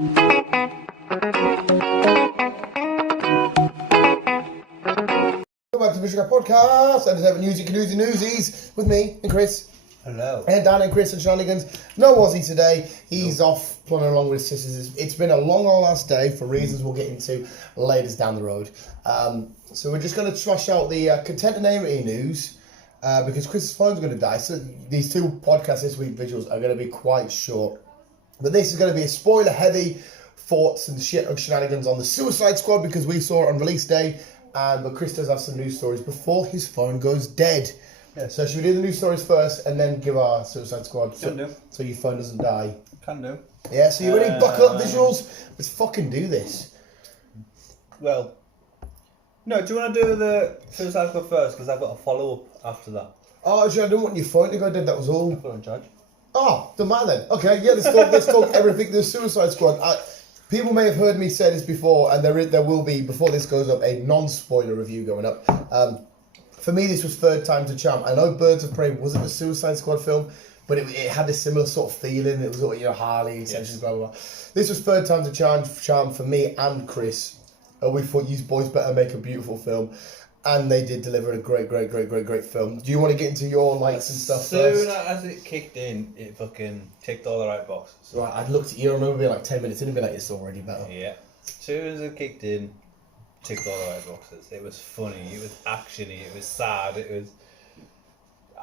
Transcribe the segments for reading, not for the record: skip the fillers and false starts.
Welcome back to the Michigan Podcast. I just have newsies with me and Chris. Hello. And Dan and Chris and Shenanigans. No Ozzy today. He's off plodding along with his sisters. It's been a long old last day for reasons we'll get into later down the road. So we're just going to trash out the content and name news because Chris's phone's going to die. So these two podcasts this week visuals are going to be quite short. But this is going to be a spoiler-heavy thoughts and shenanigans on the Suicide Squad because we saw it on release day. But Chris does have some news stories before his phone goes dead. Yeah. So should we do the news stories first and then give our Suicide Squad so your phone doesn't die? Can do. Yeah, so you ready? Buckle up, visuals. Let's fucking do this. Well, no, do you want to do the Suicide Squad first? Because I've got a follow-up after that. Oh, actually, I don't want your phone to go dead, that was all. Put on charge. Oh, don't mind then. Okay, yeah, let's talk everything the Suicide Squad. People may have heard me say this before, and there will be, before this goes up, a non-spoiler review going up. For me, this was third time to charm. I know Birds of Prey wasn't a Suicide Squad film, but it had a similar sort of feeling. It was all, Harley, extensions, blah, blah, blah. This was third time to charm for me and Chris. We thought you boys better make a beautiful film. And they did deliver a great film. Do you want to get into your likes and stuff first? As soon as it kicked in, it fucking ticked all the right boxes. Right, I'd looked at you, I remember being like 10 minutes in and be like, it's already better. Yeah. As soon as it kicked in, ticked all the right boxes. It was funny, it was actiony, it was sad,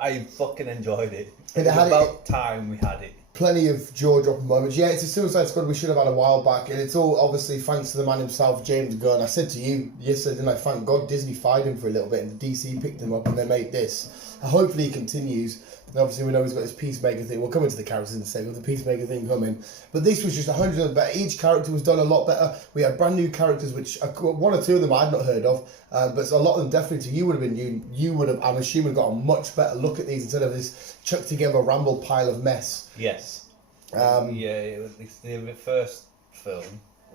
I fucking enjoyed it. It was about time we had it. Plenty of jaw-dropping moments. Yeah, it's a Suicide Squad we should have had a while back, and it's all obviously thanks to the man himself, James Gunn. I said to you yesterday, didn't I? Thank God Disney fired him for a little bit, and DC picked him up, and they made this. Hopefully he continues. And obviously we know he's got his Peacemaker thing. We'll come into the characters in a second, with the Peacemaker thing coming. But this was just 100% better. Each character was done a lot better. We had brand new characters, which one or two of them I'd not heard of, but a lot of them definitely to you would have been new. You would have, I'm assuming, got a much better look at these instead of this chucked together ramble pile of mess. Yes. It was the first film.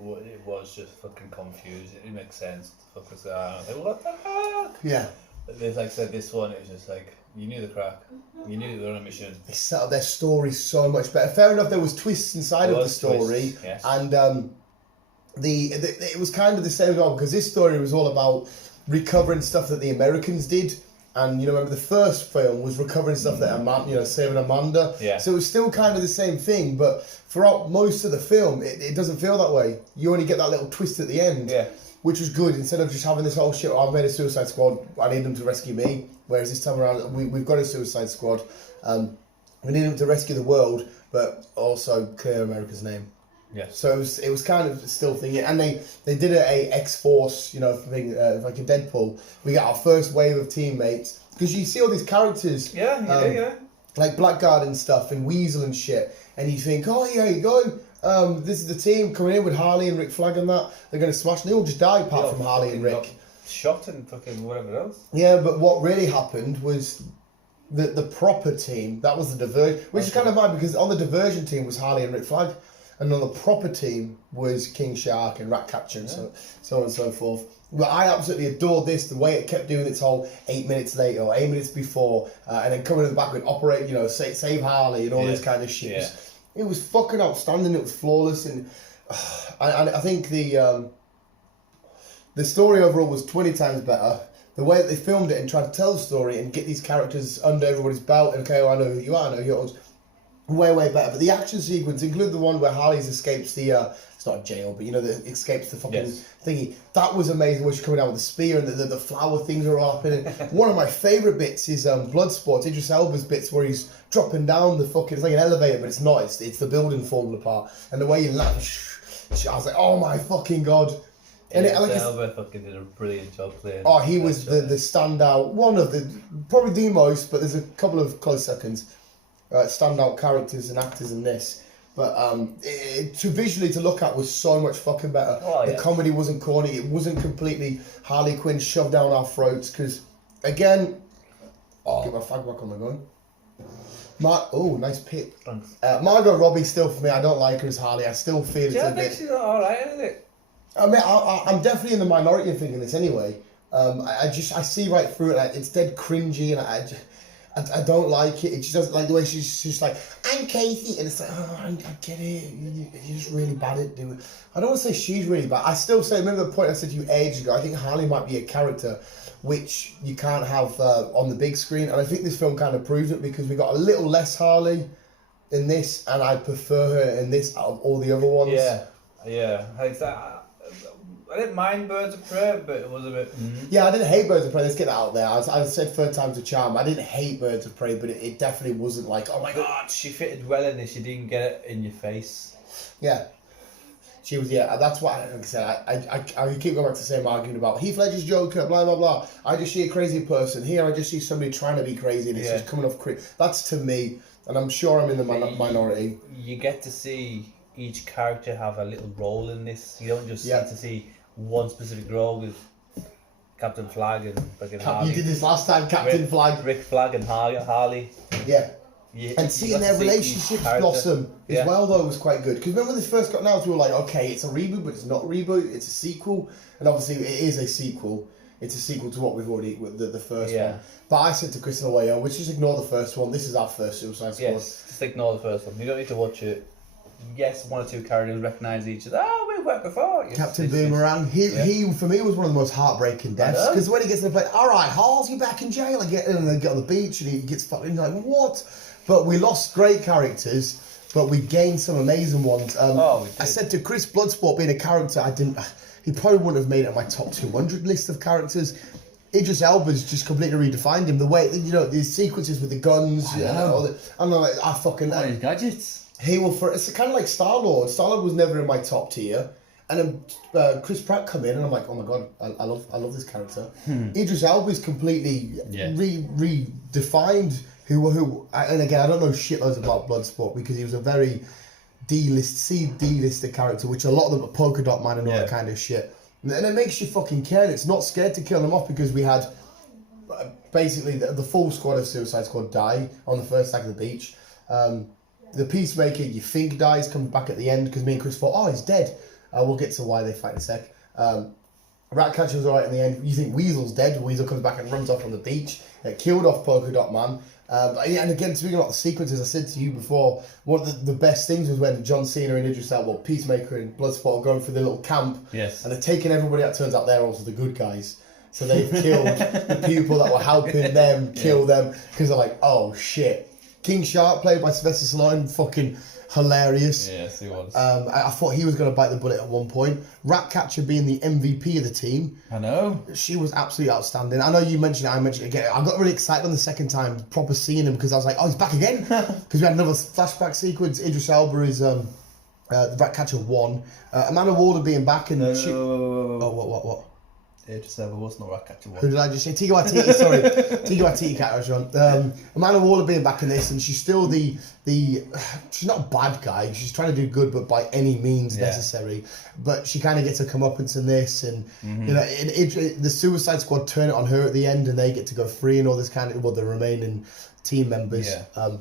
It was just fucking confused. It didn't make sense. What the fuck? Yeah. But like I said, this one, it was just like, you knew the crack. You knew they were on a mission. They set up their story so much better. Fair enough, there was twists inside of the story. Yes. And it was kind of the same as well, because this story was all about recovering stuff that the Americans did. And, remember the first film was recovering stuff that, saving Amanda. Yeah. So it was still kind of the same thing, but throughout most of the film, it doesn't feel that way. You only get that little twist at the end. Yeah. Which was good, instead of just having this whole shit, I've made a Suicide Squad, I need them to rescue me. Whereas this time around, we've got a Suicide Squad. We need them to rescue the world, but also clear America's name. Yeah. So it was kind of still thinking, and they did a X-Force, thing, like a Deadpool. We got our first wave of teammates, because you see all these characters. Yeah, you do. Like Blackguard and stuff, and Weasel and shit, and you think, oh, yeah, you go. This is the team coming in with Harley and Rick Flag and that. They're going to smash. They all just die apart from Harley and Rick. Shot and fucking whatever else. Yeah, but what really happened was the proper team. That was the Diversion, which is kind of mad because on the Diversion team was Harley and Rick Flag, and on the proper team was King Shark and Ratcatcher and so on and so forth. But I absolutely adored this, the way it kept doing its whole 8 minutes later or 8 minutes before, and then coming in the back with operate, save Harley and all this kind of shit. Yeah. It was fucking outstanding. It was flawless, and I think the story overall was 20 times better. The way that they filmed it and tried to tell the story and get these characters under everybody's belt, and okay, I know who you are, I know who yours. Way better. But the action sequence, including the one where Harley's escapes the it's not a jail, but that escapes the fucking thingy. That was amazing. Where she's coming out with the spear and the flower things are all happening. One of my favourite bits is Bloodsport, Idris Elba's bits where he's dropping down the fucking, it's like an elevator, but it's not. It's the building falling apart, and the way he land. I was like, oh my fucking god. And Elba fucking did a brilliant job playing. Oh, he was the standout, one of the, probably the most, but there's a couple of close seconds. Standout characters and actors in this, but visually to look at was so much fucking better. The comedy wasn't corny, it wasn't completely Harley Quinn shoved down our throats, because again, get my fag back on my gun. Nice pick. Margot Robbie still for me, I don't like her as Harley. I still feel it's I think she's alright, isn't it? I mean, I'm definitely in the minority of thinking this anyway. I see right through it. It's dead cringy, and I don't like it. It just doesn't like the way she's just like, I'm Casey, and it's like, oh, I get it. You're just really bad at doing it. I don't want to say she's really bad. I still say, remember the point I said to you ages ago, I think Harley might be a character which you can't have on the big screen, and I think this film kind of proves it because we got a little less Harley in this, and I prefer her in this out of all the other ones. Yeah. I didn't mind Birds of Prey, but it was a bit... Yeah, I didn't hate Birds of Prey, let's get that out there. I said third time's a charm. I didn't hate Birds of Prey, but it definitely wasn't like, oh my god. She fitted well in this, you didn't get it in your face. Yeah. She was, that's what like I said. I keep going back to the same argument about Heath Ledger's Joker, blah, blah, blah. I just see a crazy person. Here, I just see somebody trying to be crazy and it's just coming off crazy. That's to me, and I'm sure I'm in the minority. You get to see each character have a little role in this. You don't just get to see one specific role with Captain Flag and fucking Harley. You did this last time, Captain Flag. Rick Flag and Harley. Yeah. And seeing their relationships blossom as well, though, was quite good. Because remember when they first got announced, we were like, okay, it's a reboot, but it's not a reboot, it's a sequel. And obviously it is a sequel. It's a sequel to what we've already, the first one. But I said to Chris and Away, we just ignore the first one. This is our first Suicide Squad. Yes, just ignore the first one. You don't need to watch it. Yes, one or two characters recognise each other. Oh, we've worked before. Captain Boomerang. He for me was one of the most heartbreaking deaths because when he gets in the plane, all right, Halsey back in jail again, and they get on the beach and he gets fucking like what? But we lost great characters, but we gained some amazing ones. I said to Chris, Bloodsport being a character, he probably wouldn't have made it on my top 200 list of characters. Idris Elba's just completely redefined him. The way the sequences with the guns, I'm like, I fucking his gadgets. It's kind of like Star-Lord. Star-Lord was never in my top tier. And then Chris Pratt come in and I'm like, oh my god, I love this character. Idris Elba's completely redefined who and again, I don't know shitloads about Bloodsport because he was a very D-lister character, which a lot of them are Polka Dot Man and all that kind of shit. And it makes you fucking care. It's not scared to kill them off because we had basically the full squad of Suicide Squad die on the first attack of the beach. The Peacemaker, you think dies, comes back at the end because me and Chris thought, he's dead. We'll get to why they fight in a sec. Ratcatcher was alright in the end. You think Weasel's dead. Weasel comes back and runs off on the beach. Killed off Polka Dot Man. And again, speaking about the sequences, I said to you before, one of the best things was when John Cena and Idris Elba, Peacemaker and Bloodsport are going through their little camp. Yes. And they're taking everybody out. Turns out they're also the good guys. So they've killed the people that were helping them kill them because they're like, oh shit. King Shark, played by Sylvester Stallone, fucking hilarious. Yes, he was. I thought he was going to bite the bullet at one point. Ratcatcher being the MVP of the team. I know. She was absolutely outstanding. I know you mentioned it, I mentioned it again. I got really excited on the second time, proper seeing him, because I was like, he's back again? Because we had another flashback sequence. Idris Elba is the Ratcatcher 1. Amanda Waller being back and... what? Idris Elba was not Ratcatcher 1. Who did I just say? Tika Waititi, sorry. Tika Waititi character. Amanda Waller being back in this, and she's still she's not a bad guy. She's trying to do good, but by any means necessary. But she kind of gets her comeuppance in this, and the Suicide Squad turn it on her at the end, and they get to go free and all this kind of the remaining team members. Yeah.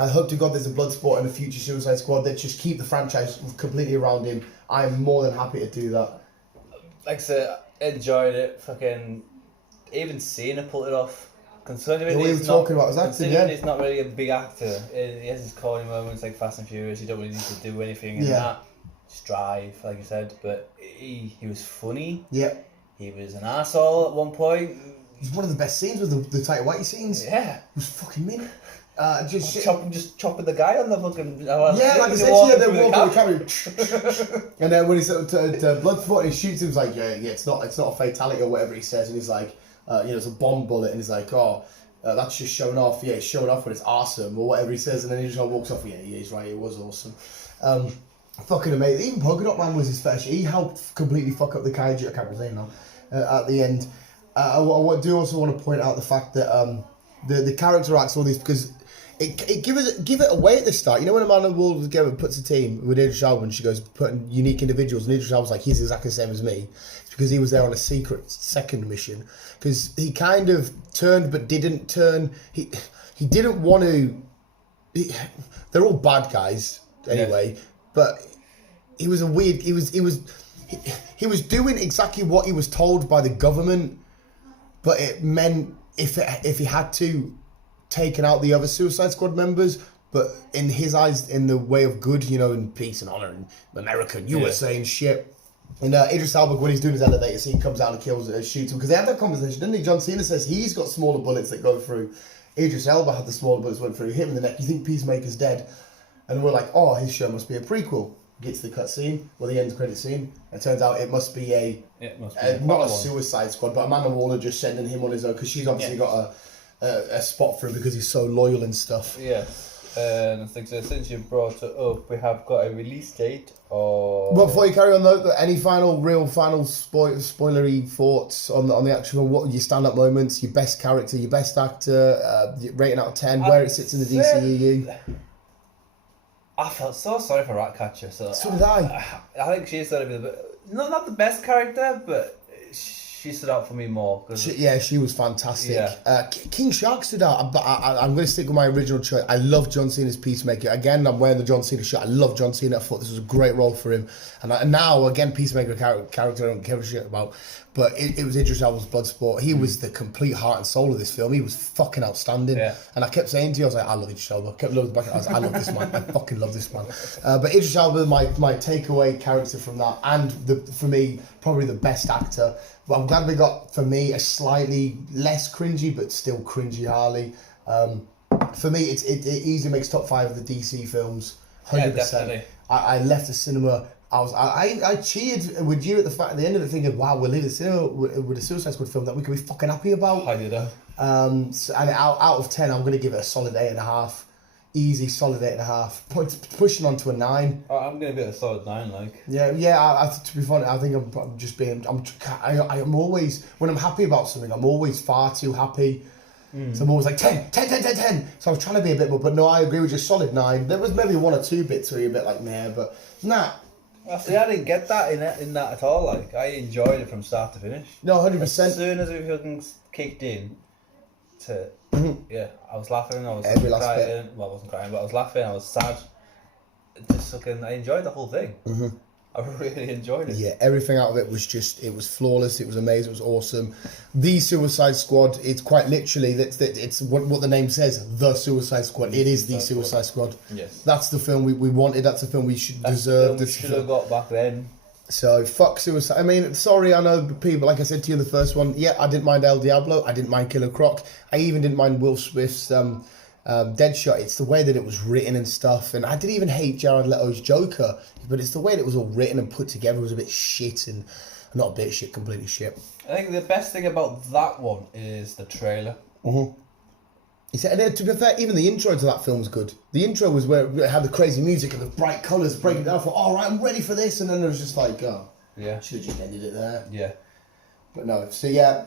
I hope to God there's a Bloodsport and a future Suicide Squad that just keep the franchise completely around him. I'm more than happy to do that. Like I said, enjoyed it. Fucking even Cena pulled it off. Considering he's not really a big actor, he has his corny moments like Fast and Furious. You don't really need to do anything in that. Just drive, like you said. But he was funny. Yeah. He was an asshole at one point. It was one of the best scenes with the tight whitey scenes. Yeah. It was fucking mint. Just chopping the guy on the fucking... like I said, they're walking the camera. And then when he's to Bloodsport and he shoots him, he's like, it's not a fatality or whatever he says. And he's like, it's a bomb bullet. And he's like, that's just showing off. Yeah, it's showing off when it's awesome or whatever he says. And then he just walks off. Yeah, he's right. It was awesome. Fucking amazing. Even Polka Dot Man was his special. He helped completely fuck up the kaiju. I can't remember his name now. At the end. I do also want to point out the fact that the character arcs, all these, because it give it away at the start. You know when Amanda Waller together puts a team with Idris Elba and she goes putting unique individuals, and Idris Elba's like, he's exactly the same as me. It's because he was there on a secret second mission. Because he kind of turned but didn't turn. He didn't want to. They're all bad guys anyway, but he was a weird. He was doing exactly what he was told by the government, but it meant if he had to taken out the other Suicide Squad members, but in his eyes, in the way of good, you know, and peace and honor and America and USA and shit. And Idris Elba, when he's doing his elevator scene, comes out and kills shoots him. Because they had that conversation, didn't they? John Cena says he's got smaller bullets that go through. Idris Elba had the smaller bullets went through him in the neck. You think Peacemaker's dead? And we're like, oh, his show must be a prequel. Gets the cut scene, well, the end credit scene. It turns out it must be not a Suicide Squad, but Amanda Waller just sending him on his own, because she's obviously got a spot for him because he's so loyal and stuff. Yeah. And I think so, since you brought it up, we have got a release date of... Well, before you carry on though, any final spoilery thoughts on the actual, what your stand-up moments, your best character, your best actor, your rating out of 10, where it sits in the DCEU? I felt so sorry for Ratcatcher. So did I. I think she's sort of not the best character, but she stood out for me more. She was fantastic. Yeah. King Shark stood out, but I'm going to stick with my original choice. I love John Cena's Peacemaker. Again, I'm wearing the John Cena shirt. I love John Cena. I thought this was a great role for him. And now, again, Peacemaker character I don't give a shit about. But it was Idris Elba's Bloodsport. He was the complete heart and soul of this film. He was fucking outstanding. Yeah. And I kept saying to you, I was like, I love Idris Elba. I kept looking back. I was like, I love this man. I fucking love this man. But Idris Elba, my takeaway character from that, and for me, probably the best actor. But I'm glad we got, for me, a slightly less cringy, but still cringy Harley. For me, it easily makes top 5 of the DC films. 100%. Yeah, definitely. I left the cinema. I cheered with you at the end of it, thinking, "Wow, we're leaving the cinema with a Suicide Squad film that we can be fucking happy about." I did. And out of 10, I'm going to give it a solid 8.5. Easy, solid 8.5. Pushing on to a 9. I'm going to give it a solid 9. Like. Yeah. To be funny, I think I'm just being. I'm always, when I'm happy about something, I'm always far too happy. So I'm always like 10. So I was trying to be a bit more, but no, I agree with you. Solid 9. There was maybe 1 or 2 bits where you're a bit like, meh, but nah. See, I didn't get that in that at all. Like, I enjoyed it from start to finish. No, 100%. As soon as we fucking kicked in, I was laughing. I was Every last crying. bit. Well, I wasn't crying, but I was laughing. I was sad. Just fucking, I enjoyed the whole thing. I really enjoyed it. Yeah, everything out of it was just, it was flawless, it was amazing, it was awesome. The Suicide Squad, it's quite literally, it's what the name says, The Suicide Squad. It is The Suicide Squad. Yes. That's the film we wanted, that's the film we should deserve. We should have got back then. So, fuck Suicide. I mean, sorry, I know people, like I said to you in the first one, yeah, I didn't mind El Diablo, I didn't mind Killer Croc, I even didn't mind Will Smith's Deadshot. It's the way that it was written and stuff, and I didn't even hate Jared Leto's Joker, but it's the way that it was all written and put together was a bit shit, and not a bit shit, completely shit. I think the best thing about that one is the trailer. To be fair, even the intro to that film was good. The intro was where it had the crazy music and the bright colours breaking down. I thought, all right, I'm ready for this, and then it was just like, oh, yeah, should have just ended it there. Yeah, but no. So yeah,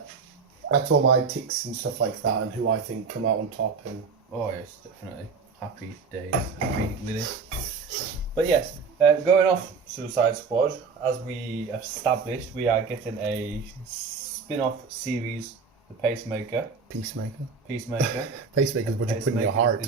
that's all my ticks and stuff like that, and who I think come out on top. And oh yes, definitely happy days, happy with it. But yes, going off Suicide Squad, as we established, we are getting a spin-off series, The Peacemaker. Peacemaker. Pacemaker is what you put in your heart.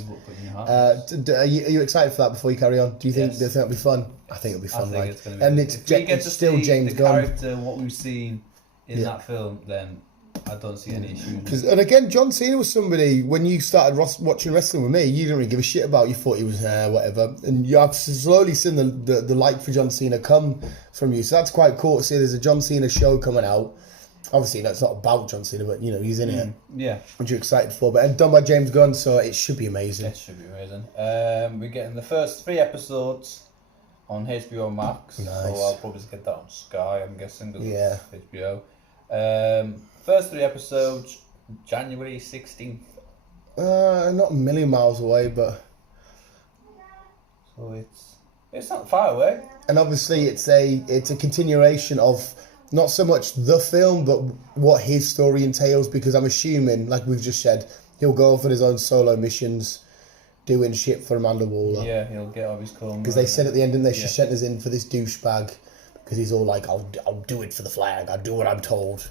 Are you excited for that before you carry on? Do you think that'll be fun? I think it'll be fun. It's still James Gunn. Character, what we've seen in that film, then I don't see any issues. And again, John Cena was somebody, when you started watching wrestling with me, you didn't really give a shit about. You thought he was whatever. And you have slowly seen the light for John Cena come from you. So that's quite cool to see. There's a John Cena show coming out. Obviously, that's not about John Cena, but you know, he's in it. Yeah. Which you're excited for. But done by James Gunn, so it should be amazing. It should be amazing. We're getting the first 3 episodes on HBO Max. Nice. So I'll probably just get that on Sky, I'm guessing. Yeah. HBO. First 3 episodes, January 16th. Not a million miles away, but so it's not far away. And obviously, it's a continuation of not so much the film, but what his story entails. Because I'm assuming, like we've just said, he'll go off on his own solo missions, doing shit for Amanda Waller. Yeah, he'll get off his coma. Because they said at the end, didn't they? She sent us in for this douchebag because he's all like, "I'll do it for the flag. I'll do what I'm told."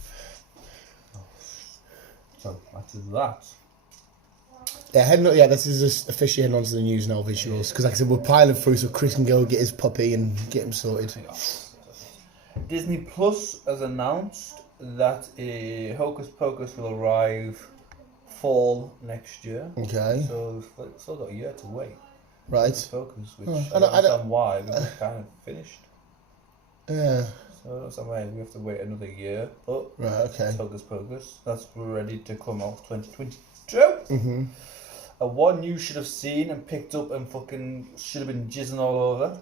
So that is that. Yeah, this is just officially heading on to the news now, visuals. Because like I said, we're piling through so Chris can go get his puppy and get him sorted. Disney Plus has announced that Hocus Pocus will arrive fall next year. Okay. So we've still got a year to wait. Right. Focus, which Oh, I don't understand why, because we're kind of finished. Yeah. So I don't understand why we have to wait another year. But Right, okay. Focus. That's ready to come out 2022. Mm-hmm. And one you should have seen and picked up and fucking should have been jizzing all over.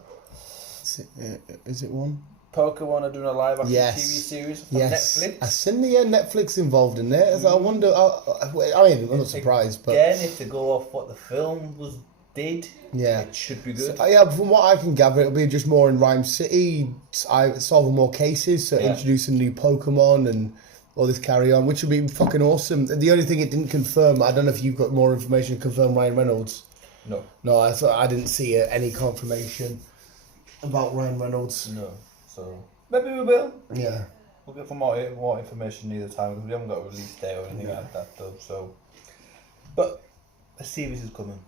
Is it one? Pokemon are doing a live action Yes. TV series from Yes. Netflix. I've seen the Netflix involved in it. I wonder. I mean, I'm not surprised, but again, if to go off what the film did, yeah, it should be good. So, yeah, from what I can gather, it'll be just more in Rhyme City, solving more cases, so introducing new Pokemon and all this carry on, which would be fucking awesome. The only thing it didn't confirm, I don't know if you've got more information to confirm Ryan Reynolds. No, I didn't see any confirmation about Ryan Reynolds. No, so maybe we will. Yeah. We'll get more information neither time because we haven't got a release day or anything like that though. So, but a series is coming.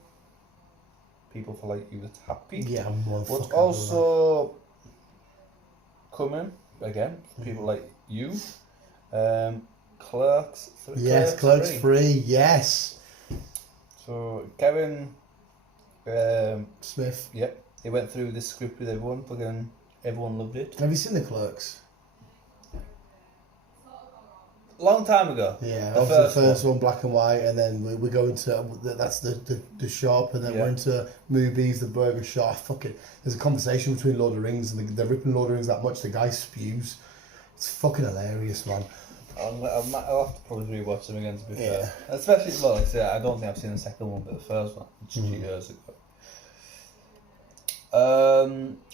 People for like you that's happy. Yeah, I'm more. What's also coming again? People like you. Clerks. Yes, Clerks 3. Yes. So Kevin Smith. Yep, he went through this script with everyone. Fucking everyone loved it. Have you seen the Clerks? Long time ago. Yeah, the first one, black and white, and then we go into that's the shop, and then we're into movies, the burger shop. Fucking, there's a conversation between Lord of the Rings, and they're ripping Lord of the Rings that much. The guy spews. It's fucking hilarious, man. I'll have to probably rewatch them again to be fair. Especially, well, like I said, I don't think I've seen the second one, but the first one, which is 2 years ago.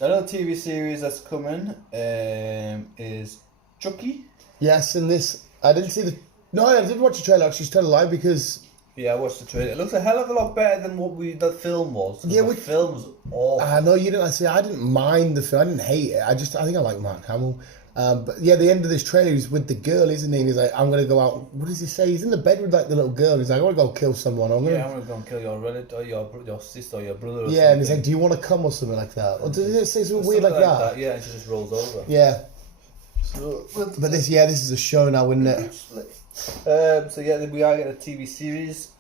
Another TV series that's coming is Chucky. Yes, and this I didn't see the. No, I did watch the trailer. Actually, to tell a lie, because yeah, I watched the trailer. It looks a hell of a lot better than what the film was. Yeah, the film was awful. I know you didn't. I say I didn't mind the film. I didn't hate it. I think I like Mark Hamill. But yeah, the end of this trailer, he's with the girl, isn't he? And he's like, I'm going to go out. What does he say? He's in the bed with like the little girl. He's like, I want to go kill someone. I'm going to go and kill your relative, or your sister, or your brother. Or and he's like, do you want to come or something like that? Or does it say something weird like that? Yeah, and she just rolls over. Yeah. So, but this is a show now, isn't it? So yeah, we are getting a TV series.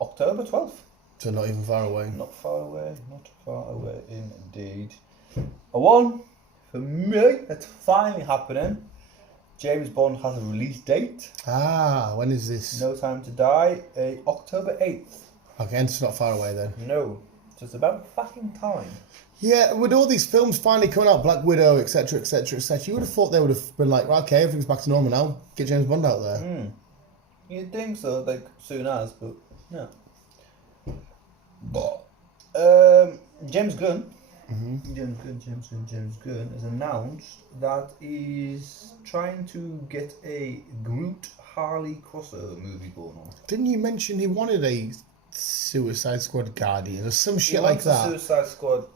October 12th. So not even far away. Not far away indeed. A one. For me, it's finally happening. James Bond has a release date. When is this? No Time to Die, October 8th. Okay, it's not far away then. No, just about fucking time. Yeah, with all these films finally coming out, Black Widow, etc., etc., etc., you would have thought they would have been like, right, okay, everything's back to normal now. Get James Bond out there. You'd think so, like soon as, but no. But James Gunn. James Gunn has announced that he's trying to get a Groot Harley crossover movie going on. Didn't you mention he wanted a Suicide Squad Guardian or some shit like that? Suicide Squad.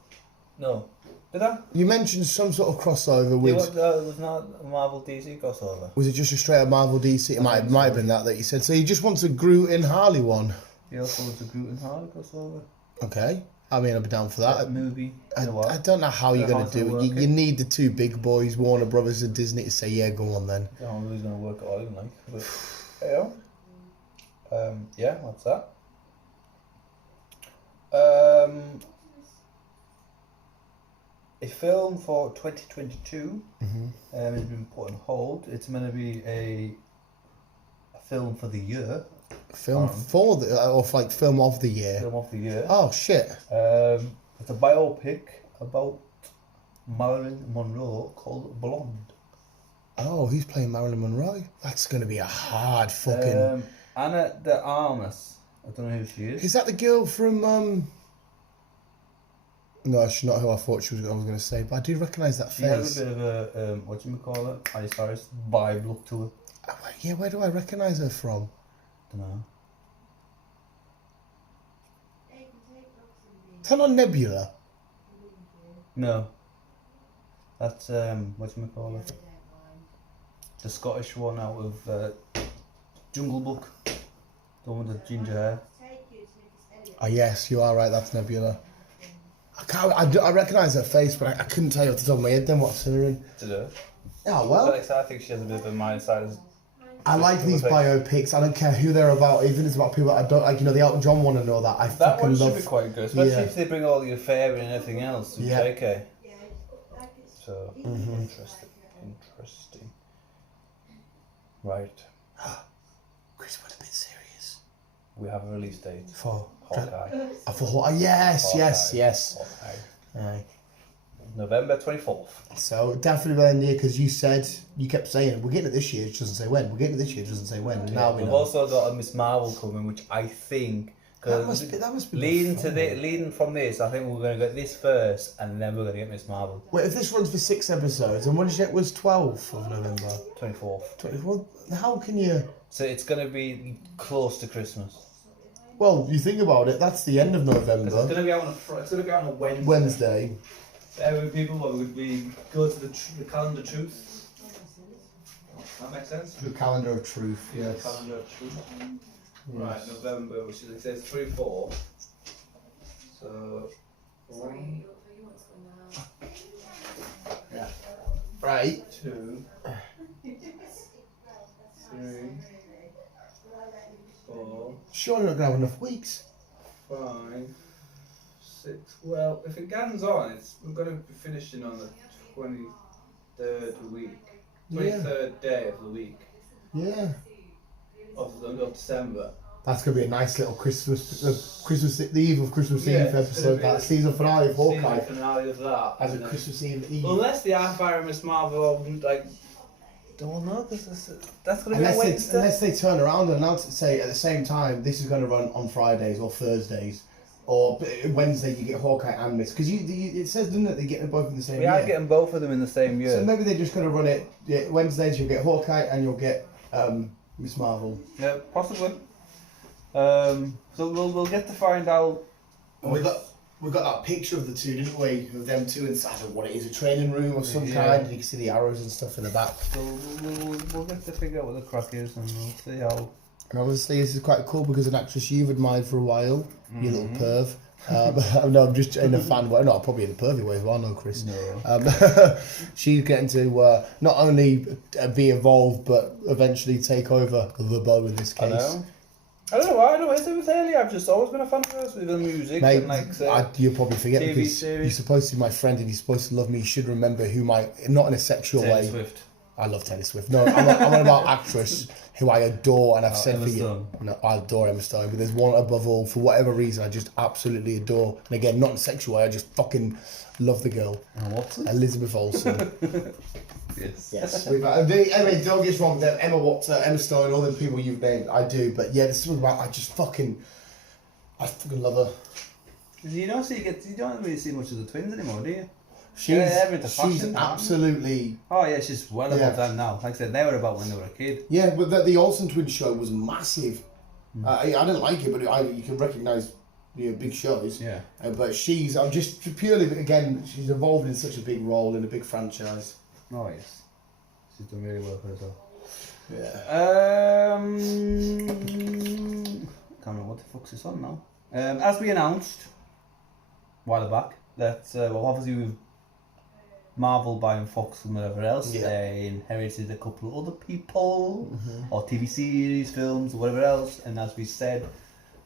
No. Did I? You mentioned some sort of crossover with. It was not a Marvel DC crossover. Was it just a straight up Marvel DC? It might have been that you said. So he just wants a Groot and Harley one. He also wants a Groot and Harley crossover. Okay. I mean, I'll be down for that. Movie. I don't know how you're going to do it. You need the two big boys, Warner Brothers and Disney, to say, yeah, go on then. I don't know who's going to work it all in, like. But, yeah, what's that? A film for 2022 has been put on hold. It's meant to be a film for the year. Film for the or like film of the year. Film of the year. Oh shit! It's a biopic about Marilyn Monroe called Blonde. Oh, who's playing Marilyn Monroe? That's going to be a hard fucking. Anna de Armas. I don't know who she is. Is that the girl from? No, she's not who I thought she was. I was going to say, but I do recognise that face. She has a bit of a what do you call it? Harry Styles vibe look to her. Yeah, where do I recognise her from? Don't know. Is that not Nebula? No. That's what do you call it? The Scottish one out of Jungle Book. The one with the ginger hair. Oh yes, you are right. That's Nebula. I recognise her face, but I couldn't tell you off the top of my head then what her in. Did her? Oh well. I think she has a bit of a Miley Cyrus I like these biopics. I don't care who they're about, even if it's about people that I don't like. You know, the Elton John one and all that. That one should be quite good, especially if they bring all the affair and everything else. Yeah. Okay. So interesting. Right. Chris, we're a bit serious. We have a release date for Hawkeye. For Hawkeye. Yes. Hawkeye. November 24th. So definitely around there, because you kept saying we're getting it this year, it doesn't say when. We're getting it this year, it doesn't say when. Yeah, now we've also got a Miss Marvel coming, which I think that must be leading from this. I think we're going to get this first, and then we're going to get Miss Marvel. Wait, if this runs for 6 episodes, and when did it was 12th of November? 24th. 24th. How can you? So it's going to be close to Christmas. Well, you think about it. That's the end of November. It's going to be on a Wednesday. People, we go to the calendar truth. That makes sense? The calendar of truth, yes. The calendar of truth. Yes. Right, November, which is, it says 3-4. So, 1. Yeah. Right. 2. 3. 4. Sure, you're not going to have enough weeks. 5. 6. Well, if it gans on, we're going to be finishing on the 23rd week. 23rd day of the week. Yeah. Of December. That's going to be a nice little the eve of Christmas Eve episode. That season finale of Hawkeye. Season finale of that. As a Christmas Eve. Unless the Fire and Miss Marvel, don't know, because that's going to be a Wednesday. Unless they turn around and announce it, say at the same time, this is going to run on Fridays or Thursdays. Or Wednesday you get Hawkeye and Miss, because it says, doesn't it, they get them both in the same year? We are getting both of them in the same year. So maybe they're just going to run it Wednesdays. You'll get Hawkeye and you'll get Miss Marvel. Yeah, possibly. So we'll get to find out. We got that picture of the two, didn't we? Of them two inside of what it is, a training room of some kind. You can see the arrows and stuff in the back. So we'll get to figure out what the crack is, and we'll see how. And obviously this is quite cool because an actress you've admired for a while, you little perv. No, I'm just in a fan way. No, probably in a pervy way as well, no, Chris. No. She's getting to not only be involved, but eventually take over the bow in this case. I don't know why. I don't know. Is it with Haley? I've just always been a fan of hers with the music. Mate, and you'll probably forget TV because series. you're supposed to be my friend and you're supposed to love me. You should remember who not in a sexual way. Swift. I love Taylor Swift. No, I'm on about actress who I adore, and I've said Emma for you. Stone. No, I adore Emma Stone, but there's one above all, for whatever reason, I just absolutely adore. And again, not in a sexual way, I just fucking love the girl. Watson? Elizabeth Olsen. Yes. Anyway, don't get us wrong, Emma Watson, Emma Stone, all the people you've named, I do, but yeah, there's something about, I fucking love her. You don't really see much of the twins anymore, do you? She's absolutely... Oh yeah, she's well above that now. Like I said, they were about when they were a kid. Yeah, but the Olsen twins show was massive. I didn't like it, but you can recognise big shows. Yeah. But I'm just purely, again, she's involved in such a big role in a big franchise. Oh yes. She's done really well for herself. Yeah. Can't remember what the fuck's this on now. As we announced a while back, that obviously we've Marvel buying Fox and whatever else, they inherited a couple of other people, or TV series, films, or whatever else, and as we said,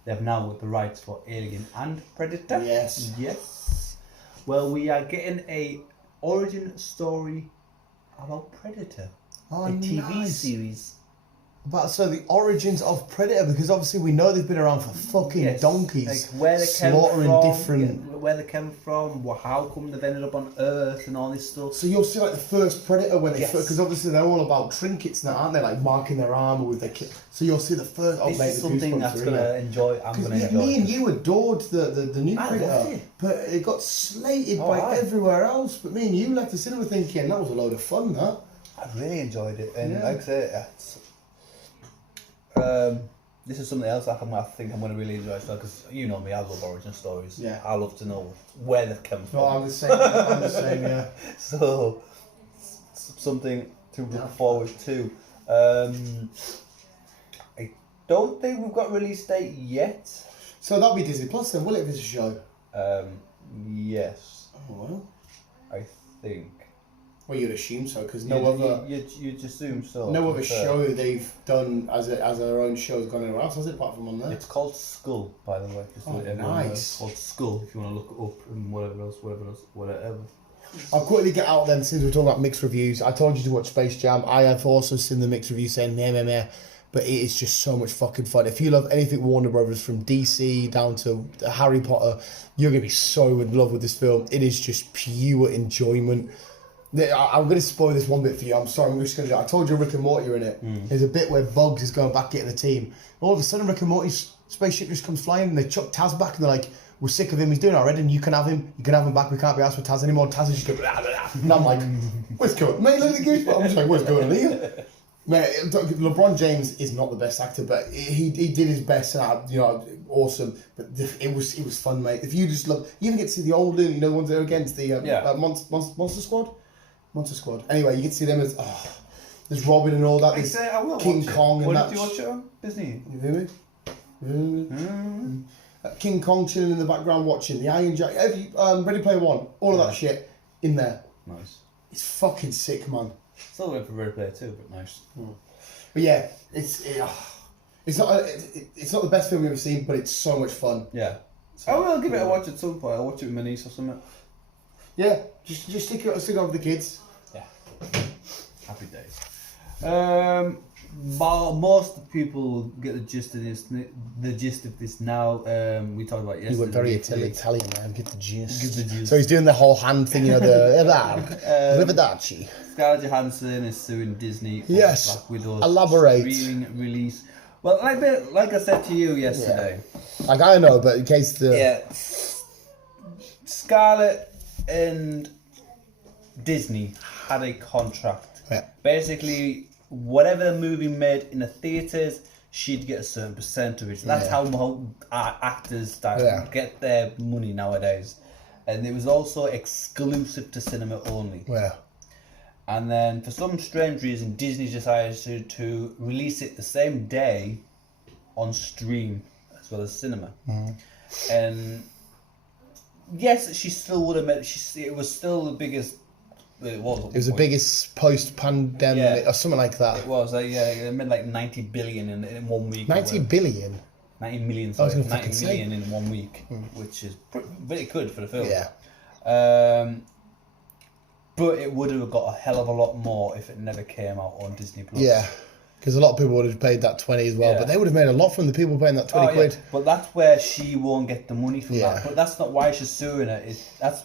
they have now got the rights for Alien and Predator. Yes. Well, we are getting a origin story about Predator. Oh, a TV nice. Series. So the origins of Predator, because obviously we know they've been around for fucking donkeys. Like where they came slaughtering different... where they came from, how come they've ended up on Earth and all this stuff. So you'll see like the first Predator when they because obviously they're all about trinkets now, aren't they? Like marking their armour with their kit. So you'll see the first... This is something that's going to enjoy. I'm going to enjoy. Me and you adored the new Predator, but it got slated by everywhere else. But me and you left the cinema thinking that was a load of fun, that. I really enjoyed it, and like I say, this is something else I think I'm going to really enjoy as well, because you know me, I love origin stories. Yeah. I love to know where they've come from. No, I'm the same, yeah. So, something to look forward to. I don't think we've got a release date yet. So that'll be Disney Plus then, will it, if it's a show? Yes. Oh, well. I think. Well, you'd assume so, because you'd assume so. No other show they've done as their own show has gone anywhere else, has it, apart from on there? It's called Skull, by the way. Nice. It's called Skull, if you want to look it up, and whatever. I'll quickly get out then, since we're talking about mixed reviews. I told you to watch Space Jam. I have also seen the mixed review saying meh, but it is just so much fucking fun. If you love anything Warner Brothers, from DC down to Harry Potter, you're going to be so in love with this film. It is just pure enjoyment. I'm going to spoil this one bit for you. I'm sorry, I'm just going to. I told you Rick and Morty are in it. There's a bit where Bugs is going back getting the team. All of a sudden, Rick and Morty's spaceship just comes flying, and they chuck Taz back, and they're like, "We're sick of him. He's doing it already, and you can have him. You can have him back. We can't be asked for Taz anymore." Taz is just going, blah, blah, blah. And I'm like, "What's going on?" Mate, look at the goosebumps. I'm just like, "What's going on here?" Mate, LeBron James is not the best actor, but he did his best, and awesome. But it was fun, mate. If you just look, you even get to see the old, the ones that are against the Monster Squad. Monster Squad. Anyway, you can see them as there's Robin and all that. There's King Kong and that. Did you watch it on Disney? You hear me? King Kong chilling in the background watching the Iron Jack. Ready Player One. All of that shit in there. Nice. It's fucking sick, man. Still went for Ready Player 2, but nice. But yeah, it's not the best film we've ever seen, but it's so much fun. Yeah. I will give it a watch at some point. I'll watch it with my niece or something. Yeah, just stick it over the kids. Yeah. Happy days. Most people get the gist of this now. We talked about yesterday. He went very Italian, man. Get the gist. So he's doing the whole hand thing, the Riverdacci. Scarlett Johansson is suing Disney for Black Widow's elaborate. streaming release. Well, like I said to you yesterday. Yeah. Like I know, but in case Scarlett and Disney had a contract. Yeah. Basically, whatever the movie made in the theatres, she'd get a certain percentage. That's how actors get their money nowadays. And it was also exclusive to cinema only. Yeah. And then, for some strange reason, Disney decided to release it the same day on stream as well as cinema. And yes, she still would have made. It was still the biggest. It was the biggest post-pandemic or something like that. It was. It made like 90 billion in 1 week. 90 billion. 90 million. Sorry, 90 million in 1 week, which is pretty good for the film. Yeah. But it would have got a hell of a lot more if it never came out on Disney Plus. Yeah, because a lot of people would have paid that 20 as well, but they would have made a lot from the people paying that 20 quid. But that's where she won't get the money from that. But that's not why she's suing it. That's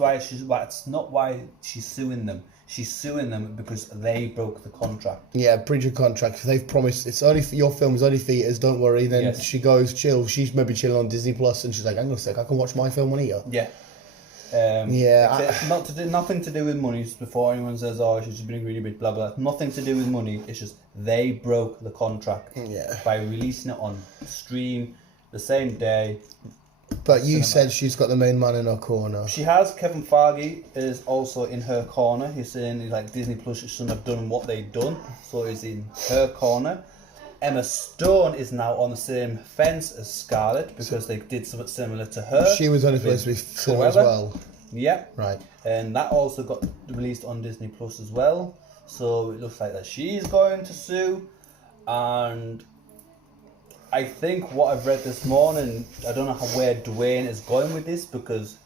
not why she's suing them. She's suing them because they broke the contract. Yeah, breach of contract. They've promised it's only for your film is only theaters. Don't worry. Then she goes chill. She's maybe chilling on Disney Plus, and she's like, "Hang on a sec, I can watch my film on here." Yeah. Nothing to do with money. Just before anyone says, "Oh, she's been really big," blah blah. Nothing to do with money. It's just they broke the contract by releasing it on stream the same day. But you said she's got the main man in her corner. She has. Kevin Feige is also in her corner. He's saying like Disney Plus shouldn't have done what they've done, so he's in her corner. Emma Stone is now on the same fence as Scarlett because they did something similar to her. She was only supposed to be filmed as well. Yeah. Right. And that also got released on Disney Plus as well. So it looks like that she's going to sue. And I think what I've read this morning, I don't know where Dwayne is going with this because...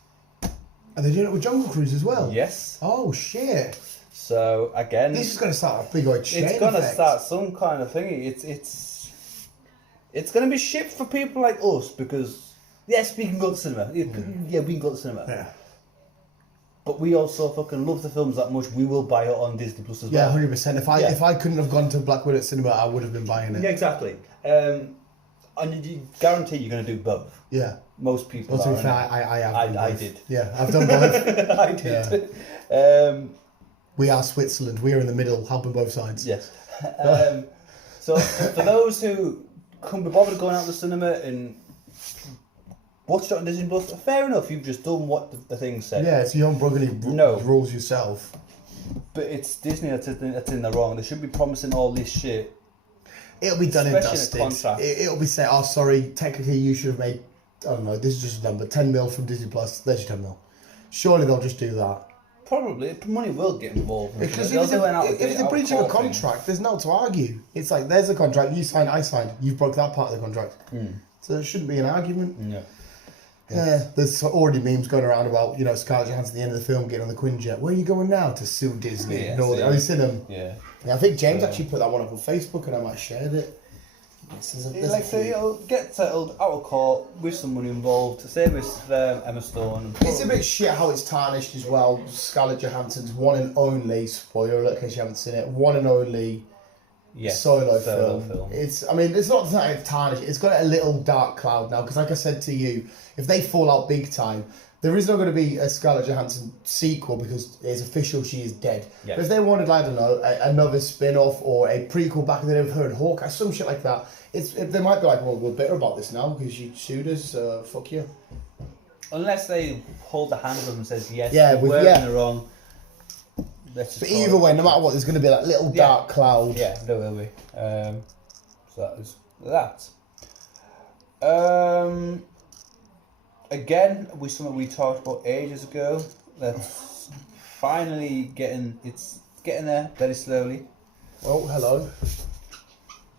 Are they doing it with Jungle Cruise as well? Yes. Oh, shit. So again, this is going to start a big old chain It's going to start some kind of thing. It's going to be shit for people like us because yes, we can go to cinema. Yeah, we can go to cinema. Yeah. But we also fucking love the films that much. We will buy it on Disney Plus as well. Yeah, 100%. If I couldn't have gone to Black Widow cinema, I would have been buying it. Yeah, exactly. And you guarantee you're going to do both. Yeah. Most people. Well, to be fair, I have. I did. Yeah, I've done both. I did. Yeah. We are Switzerland. We are in the middle, helping both sides. Yes. So for those who couldn't be bothered going out to the cinema and watched it on Disney Plus, fair enough. You've just done what the thing said. Yeah, it's your own brotherly rules yourself. But it's Disney that's in the wrong. They should be promising all this shit. It'll be done and dusted. It'll be said, "Oh, sorry. Technically, you should have made. I don't know. This is just a number. 10 mil from Disney Plus. There's your 10 mil. Surely they'll just do that." Probably. Money will get involved. Because if they're breaching a contract, there's no to argue. It's like, there's a contract, you signed, I signed, you've broke that part of the contract. So there shouldn't be an argument. No. There's already memes going around about, Scarlett Johansson at the end of the film getting on the Quinjet. Where are you going now? To sue Disney. Have you seen them? Yeah. I think James actually put that one up on Facebook and I might have shared it. Get settled out of court with some money involved. Same as Emma Stone. It's a bit shit how it's tarnished as well. Scarlett Johansson's one and only, spoiler alert in case you haven't seen it, one and only solo film. It's not that it's tarnished, it's got a little dark cloud now, because like I said to you, if they fall out big time, there is not going to be a Scarlett Johansson sequel because it's official, she is dead. But if they wanted, I don't know, another spin-off or a prequel back in the day with her and Hawkeye, some shit like that, they might be like, well, we're bitter about this now because you sued us, fuck you. Unless they hold the hand up and says, yes, we're in the wrong. But either way, no matter what, there's going to be that little dark cloud. Yeah, there will be. So that was that. Again, something we talked about ages ago. That's finally getting there very slowly. Oh, hello.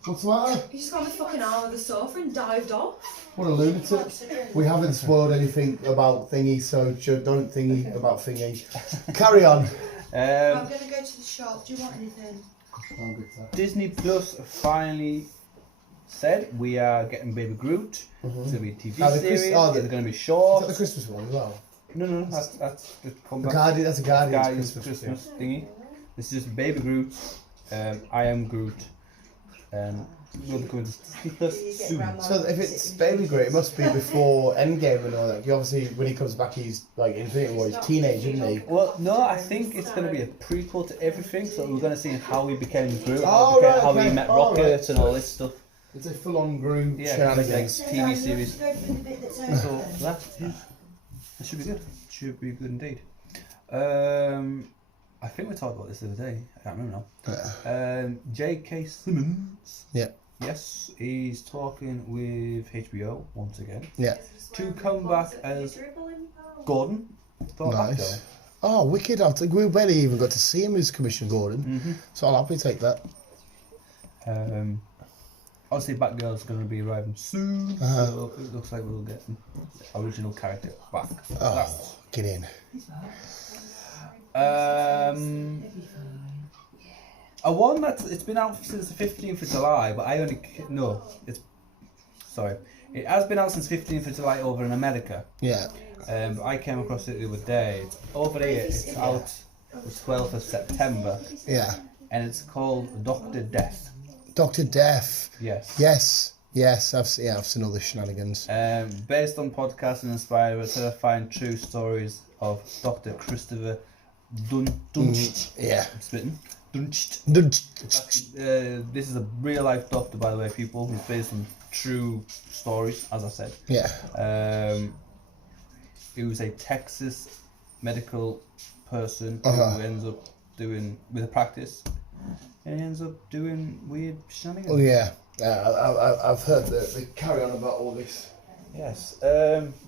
What's the matter? You just got on the fucking arm of the sofa and dived off. What a lunatic. We haven't spoiled anything about Thingy, so don't thingy about Thingy. Carry on. I'm going to go to the shop. Do you want anything? Disney Plus finally said we are getting Baby Groot. It's going to be a TV series. It's going to be short. Is that the Christmas one as well? No, that's the comeback. That's a Guardian's Christmas thingy. This is just Baby Groot. I am Groot. We'll be coming to Disney Plus soon. So if it's Baby Groot, it must be before Endgame and all that. Obviously, when he comes back, he's like Infinity War. He's teenage, isn't he? Well, no, I think it's going to be a prequel to everything. So we're going to see how he became Groot, how he met Rocket and all this stuff. It's a full-on Groot shenanigans TV series. So that should be good. Should be good indeed. I think we talked about this the other day. I can't remember now. J.K. Simmons. Yeah. Yes, he's talking with HBO once again. Yeah. To come back as Gordon. Nice. Oh, wicked. We barely even got to see him as Commissioner Gordon. So I'll happily take that. Obviously, Batgirl's going to be arriving soon. So it looks like we'll get the original character back. Oh, get in. A one it's been out since the 15th of July, but it has been out since 15th of July over in America. Yeah. I came across it the other day. It's over here. It's out the 12th of September. Yeah. And it's called Dr. Death. Dr. Death. Yes. I've seen all the shenanigans. Based on podcasts and inspired by terrifying true stories of Dr. Christopher Dunst. Yeah. Spitting. Dunst. This is a real life doctor, by the way, people. He's based on true stories, as I said. Yeah. He was a Texas medical person who ends up doing with a practice, and he ends up doing weird shenanigans. Oh yeah. I've heard the carry on about all this. Yes.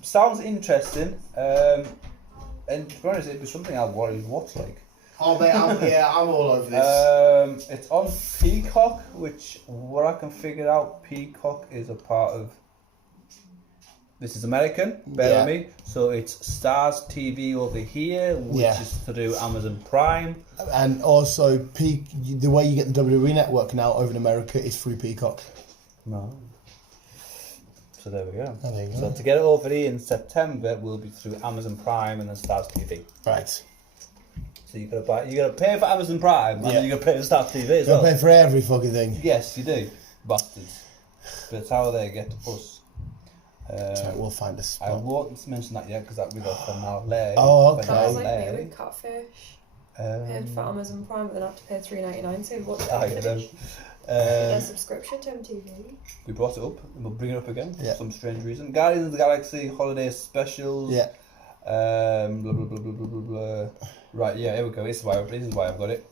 Sounds interesting. And to be honest, it was something I wanted to watch. Oh, I'm all over this. It's on Peacock, which, what I can figure out, Peacock is a part of. This is American, bear with me. So it's Stars TV over here, which is through Amazon Prime. And also, the way you get the WWE Network now over in America is through Peacock. No. So there we go. Oh, there you go. So to get it over here in September, will be through Amazon Prime and then Stars TV. Right. So you gotta pay for Amazon Prime, and then you gotta pay for Stars TV as well. You gotta pay for every fucking thing. Yes, you do, bastards. But it's how they get us. We'll find a spot. I won't mention that yet because that will be for now later. Oh, okay. That was like me with Catfish. Paid for Amazon Prime, but then I have to pay $3.99 to watch Catfish. Their subscription to MTV. We brought it up and we'll bring it up again for some strange reason. Guardians of the Galaxy holiday specials. Yeah. Blah blah blah blah blah blah blah. Right, yeah, here we go. This is why I've got it.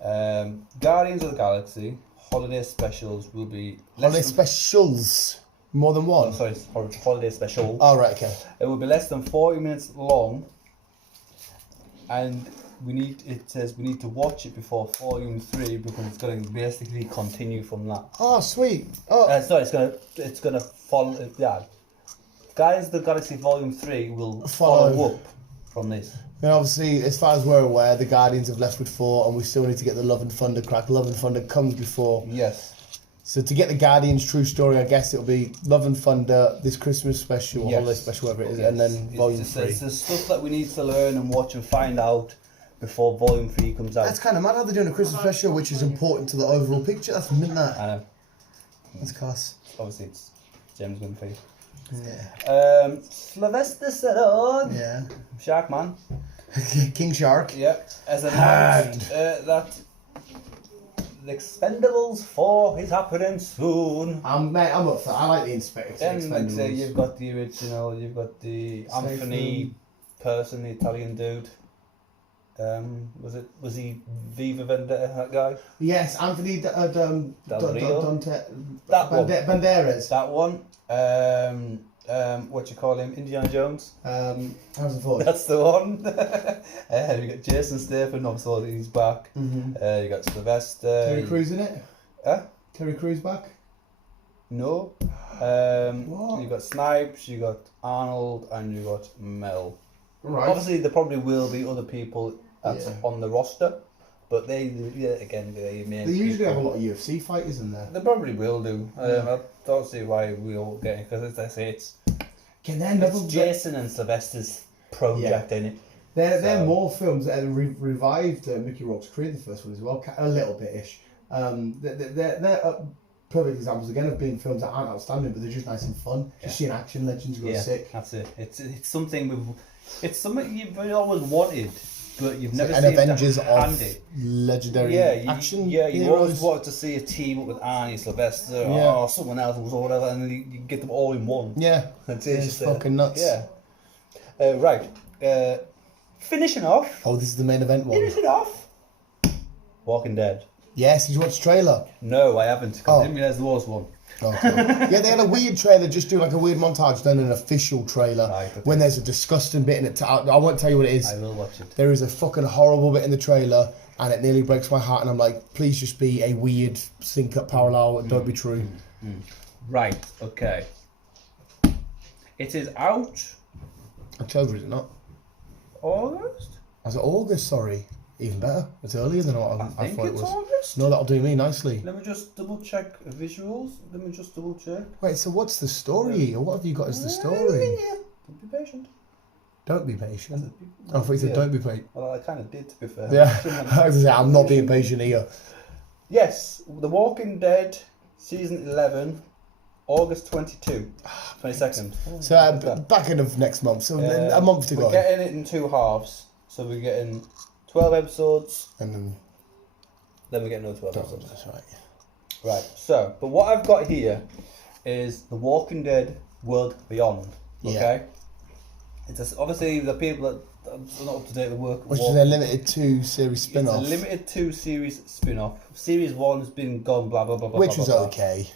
Guardians of the Galaxy holiday specials will be specials. More than one? Oh, sorry, holiday special. Oh, right, okay. It will be less than 40 minutes long. and it says we need to watch it before Volume 3 because it's going to basically continue from that. Oh, sweet. Oh, sorry, it's gonna follow. Yeah, Guys, the Galaxy Volume 3 will follow up from this. And obviously, as far as we're aware, the Guardians have left with 4, and we still need to get the Love and Thunder crack. Love and Thunder comes before. Yes. So to get the Guardians' true story, I guess it'll be Love and Thunder, this Christmas special, or holiday special, whatever it is, and then Volume 3. It's the stuff that we need to learn and watch and find out before Volume 3 comes out. That's kind of mad how they're doing a Christmas special, which is important to the overall picture. That's midnight. I know. That's class. Obviously, it's James Gunn. Yeah. Sylvester Stallone. Yeah. Shark Man. King Shark. Yeah. As announced that the Expendables 4 is happening soon. I'm up for that. I like the Expendables. Then, like say, you've got the original, you've got the Anthony person, the Italian dude. Was he Viva Vendetta, that guy? Yes, Anthony Banderas. That one. What you call him? Indiana Jones. How's the voice? That's the one. We got Jason Statham, obviously he's back. Mm-hmm. You got Sylvester. Terry Crews in it? Huh? Terry Crews back? No. You got Snipes, you got Arnold, and you got Mel. Right. Obviously, there probably will be other people that's on the roster, but they usually have a lot of UFC fighters in there. They probably will do. I don't see why we all get it, because as I say, it's Jason and Sylvester's project in it. There are more films that have revived Mickey Rourke's career, the first one as well, a little bit-ish. They're perfect examples again of being films that aren't outstanding, but they're just nice and fun. Just seeing action legends go sick. That's it. It's something you've always wanted, but you've never seen an Avengers of legendary action. You always wanted to see a team up with Arnie, Sylvester, or someone else or whatever, and then you get them all in one. Yeah, it's fucking nuts. Yeah. Right. Finishing off. Oh, this is the main event one. Finishing off. Walking Dead. Yes, did you watch the trailer? No, I haven't, because I didn't realise there was one. Oh, cool. Yeah, they had a weird trailer, just do like a weird montage, then an official trailer. Right, okay. When there's a disgusting bit in it. I won't tell you what it is. I will watch it. There is a fucking horrible bit in the trailer, and it nearly breaks my heart, and I'm like, please just be a weird sync-up parallel, don't be true. Right, okay. It is out. October, is it not? August? Was it August, sorry? Even better. It's earlier than what I thought it was. August. No, that'll do me nicely. Let me just double check visuals. Wait, so what's the story? Or what have you got as the story? Don't be patient. Don't be patient. I thought you said don't be patient. Well, I kind of did, to be fair. Yeah, I was going to say, I'm not being patient here. Yes, The Walking Dead, Season 11, August 22, 22nd. So back end of next month, so a month to go. We're getting it in 2 halves, so we're getting 12 episodes, and then we get another 12 episodes. That's right. Right, so, but what I've got here is The Walking Dead World Beyond, okay? It's obviously the people that are not up to date with work. Which is a limited 2 series spin-off. It's a limited 2 series spin-off. Series 1 has been gone, blah, blah, blah, blah. Which blah, was blah, okay.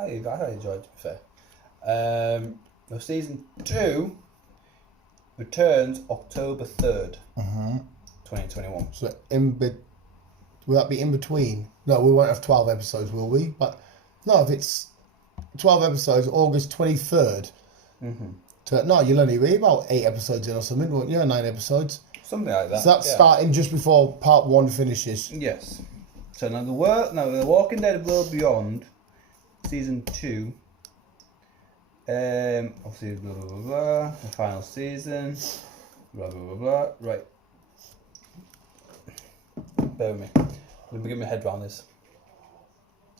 I enjoyed it, to be fair. Season 2 returns October 3rd, 2021. So will that be in between? No, we won't have 12 episodes, will we? But no, if it's 12 episodes, August 23rd. No, you'll only be about 8 episodes in or something, won't you? 9 episodes. Something like that. So that's starting just before part 1 finishes. Yes. So now The Walking Dead World Beyond, Season 2. Obviously, blah, blah, blah, blah. The final season. Blah, blah, blah, blah. Right. Bear with me. Let me get my head around this.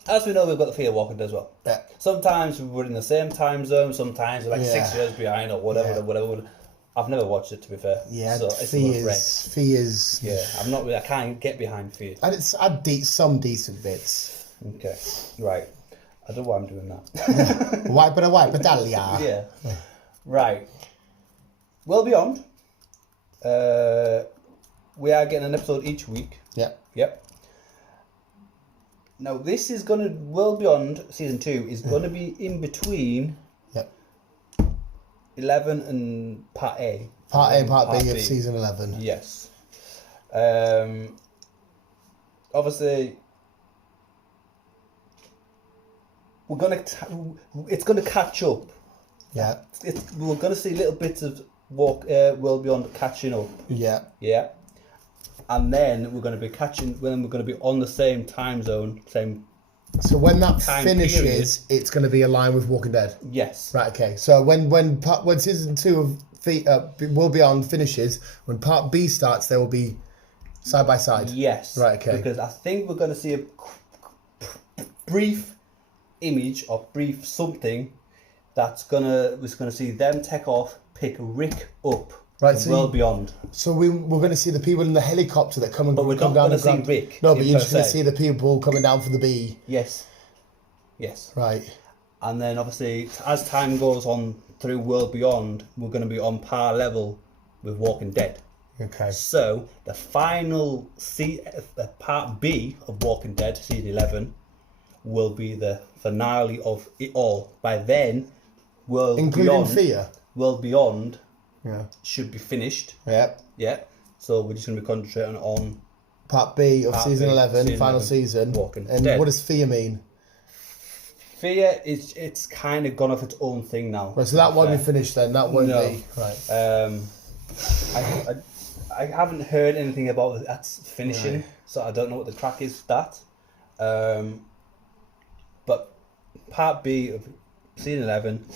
As we know, we've got the Fear Walking Dead as well. Yeah. Sometimes we're in the same time zone, sometimes we're like 6 years behind or whatever. I've never watched it, to be fair. Yeah, so it's Fear's... Yeah, I can't get behind Fear. And it's some decent bits. Okay, right. I don't know why I'm doing that. Wipe it down, yeah. Right. Well Beyond. We are getting an episode each week. Yep. Now this is World Beyond Season 2 is gonna be in between 11 and Part A. Part A and Part B of Season 11. Yes. Obviously, it's gonna catch up. Yeah. We're gonna see little bits of World Beyond catching up. Yeah. Yeah. And then we're gonna be on the same time zone, same. So when that finishes, it's going to be aligned with Walking Dead. Yes. Right. Okay. So when season 2 of World Beyond finishes, when part B starts, they will be side by side. Yes. Right. Okay. Because I think we're going to see a brief image or brief something we're going to see them take off, pick Rick up. Right, so World Beyond. So we're going to see the people in the helicopter that come and but we're come not down. Going to see Rick. No, but you're just going to see the people coming down for the B. Yes. Right. And then obviously, as time goes on through World Beyond, we're going to be on par level with Walking Dead. Okay. So the final part B of Walking Dead, season 11, will be the finale of it all. By then, including Fear. World Beyond. Yeah. Should be finished. Yeah. Yeah. So we're just going to be concentrating on part B of season 11, final season. Walking and Dead. What does Fear mean? Fear it's kind of gone off its own thing now. Right, so that won't be finished then. That won't be right. I haven't heard anything about that's finishing, right. So I don't know what the crack is with that. But part B of season 11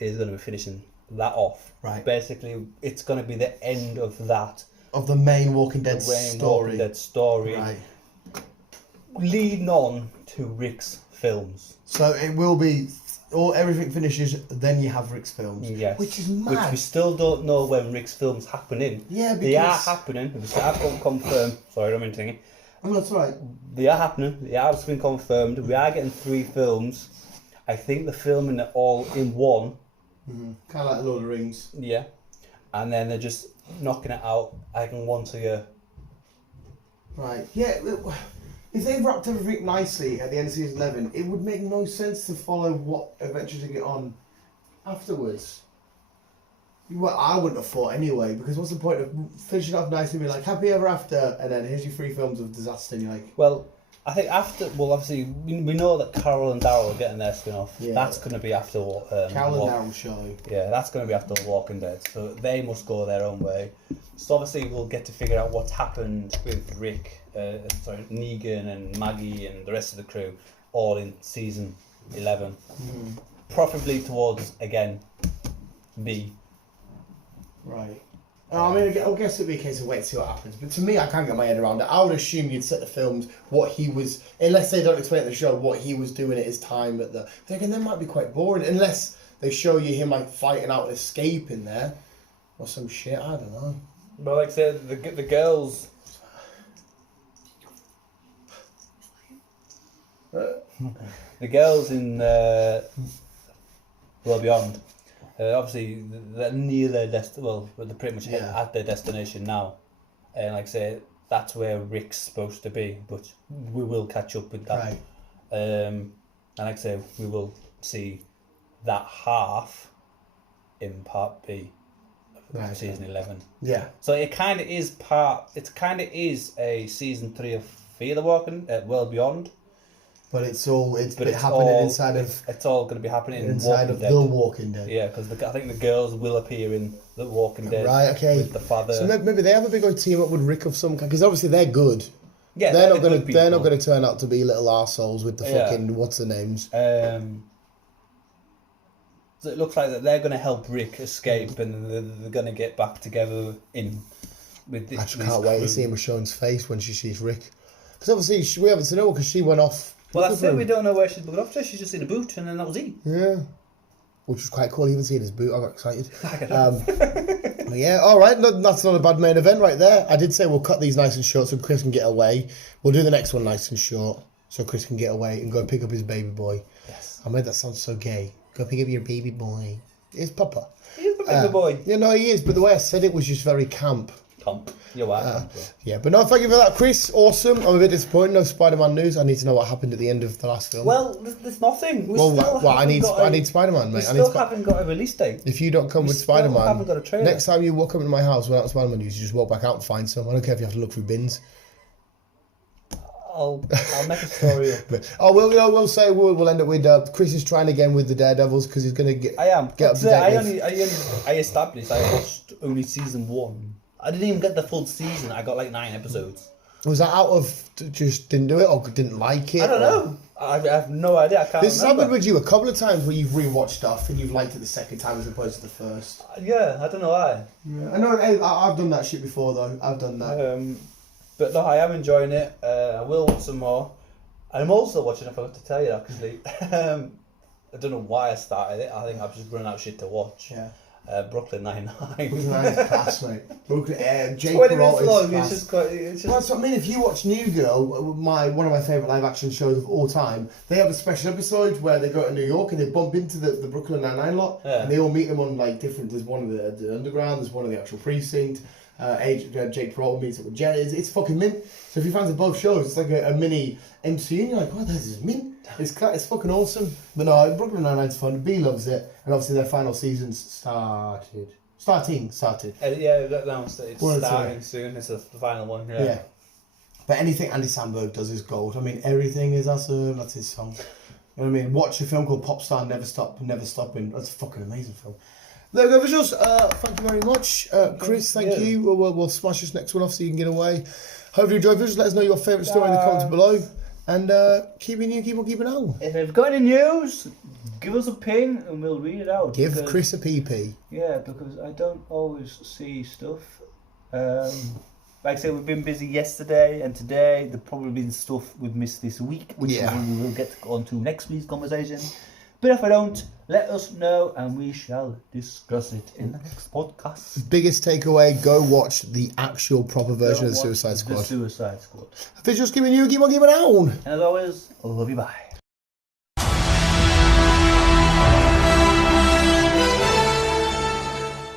is going to be finishing that off. Right. Basically, it's going to be the end of that. Of the main Walking Dead story. Walking Dead story. Right. Leading on to Rick's films. So it will be, everything finishes, then you have Rick's films. Yes. Which is mad. Which we still don't know when Rick's films happening. Yeah, because... They are happening. We have got confirmed. Sorry, I don't mean to think. Oh, that's right. They are happening. They have been confirmed. We are getting 3 films. I think they're filming it all in one. Mm-hmm. Kind of like Lord of the Rings. Yeah. And then they're just knocking it out, I think, once a year. Right. Yeah. If they wrapped everything nicely at the end of season 11, it would make no sense to follow what adventures they get on afterwards. Well, I wouldn't have thought anyway, because what's the point of finishing off nicely and being like, happy ever after, and then here's your 3 films of disaster, and you're like... Well, I think obviously, we know that Carol and Daryl are getting their spin-off. Yeah. That's going to be after... Carol and Daryl show. Yeah, that's going to be after Walking Dead, so they must go their own way. So obviously we'll get to figure out what's happened with Rick, Negan and Maggie and the rest of the crew, all in season 11. Mm. Preferably towards, again, B. Right. I mean, I guess it'd be a case of wait to see what happens. But to me, I can't get my head around it. I would assume you'd set the films what he was, unless they don't explain at the show what he was doing at his time at the. But again, that might be quite boring unless they show you him like fighting out an escape in there, or some shit. I don't know. But like I said, the girls. The girls in World Beyond. Obviously, they're near their well, they're pretty much at their destination now, and like I say, that's where Rick's supposed to be. But we will catch up with that. Right. And like I say, we will see that half in part B of season 11. Yeah. So it kind of is a season 3 of Fear the Walking World Beyond. But it's happening inside of... It's all going to be happening inside of The Walking Dead. Yeah, because I think the girls will appear in The Walking Dead. Right, okay. With the father. So maybe they have a big old team up with Rick of some kind, because obviously they're good. Yeah, they're not going to turn out to be little arseholes with the fucking what's the names. So it looks like that they're going to help Rick escape, and they're going to get back together with this. I just can't wait to see Michonne's face when she sees Rick, because obviously we haven't seen her because she went off. Well, that's it. We don't know where she's booked off to. She's just in a boot, and then that was it. Yeah, which was quite cool. Even seeing his boot, I got excited. Yeah, all right. No, that's not a bad main event right there. I did say we'll cut these nice and short so Chris can get away. We'll do the next one nice and short so Chris can get away and go and pick up his baby boy. Yes. I made that sound so gay. Go pick up your baby boy. It's Papa. He's the baby boy. Yeah, no, he is. But the way I said it was just very camp. Comp. You're right. Yeah, but no, thank you for that, Chris. Awesome. I'm a bit disappointed. No Spider-Man news. I need to know what happened at the end of the last film. Well, there's nothing. I need Spider-Man, mate. We still haven't got a release date. If you don't come with Spider-Man, haven't got a trailer. Next time you walk up into my house without Spider-Man news, you just walk back out and find some. I don't care if you have to look through bins. I'll make a story up. We'll end up with Chris is trying again with the Daredevils because he's going to get. I am. Get up to date I established I watched only season 1. I didn't even get the full season. I got like 9 episodes. Was that out of just didn't do it or didn't like it? I don't know. I have no idea. I can't. This has happened with you a couple of times where you've rewatched stuff and you've liked it the second time as opposed to the first. Yeah, I don't know why. Yeah, I know. I've done that shit before though. I've done that. But no, I am enjoying it. I will watch some more. And I'm also watching, I forgot to tell you actually, I don't know why I started it. I think I've just run out of shit to watch. Yeah. Brooklyn Nine-Nine. Brooklyn Nine-Nine's class, mate. Jake 20 minutes long, it's just quite... Well, that's what I mean. If you watch New Girl, one of my favourite live-action shows of all time, they have a special episode where they go to New York and they bump into the Brooklyn Nine-Nine lot, and they all meet them on like different... There's one of the underground, there's one of the actual precinct. Jake Peralta meets up with Jen. It's fucking mint. So if you fancy both shows, it's like a mini MCU and you're like, oh, this is mint. It's fucking awesome. But no, Brooklyn Nine-Nine's fun. B loves it. And obviously their final season's started. Yeah, that announced that it's starting soon. It's the final one. Yeah. But anything Andy Samberg does is gold. I mean, everything is awesome. That's his song. You know what I mean? Watch a film called Popstar Never Stopping. That's a fucking amazing film. There we go, visuals. Thank you very much. Chris, thank you. We'll smash this next one off so you can get away. Hope you enjoyed visuals. Let us know your favourite story in the comments below. And keep on keeping on. If you've got any news, give us a ping and we'll read it out. Give Chris a PP. Yeah, because I don't always see stuff. Like I said, we've been busy yesterday and today. There's probably been stuff we've missed this week, which we will get on to next week's conversation. But if I don't, let us know and we shall discuss it in the next podcast. Biggest takeaway, go watch the actual proper version of the Suicide Squad. The Suicide Squad. Visuals keep on keeping on. And as always, I love you, bye.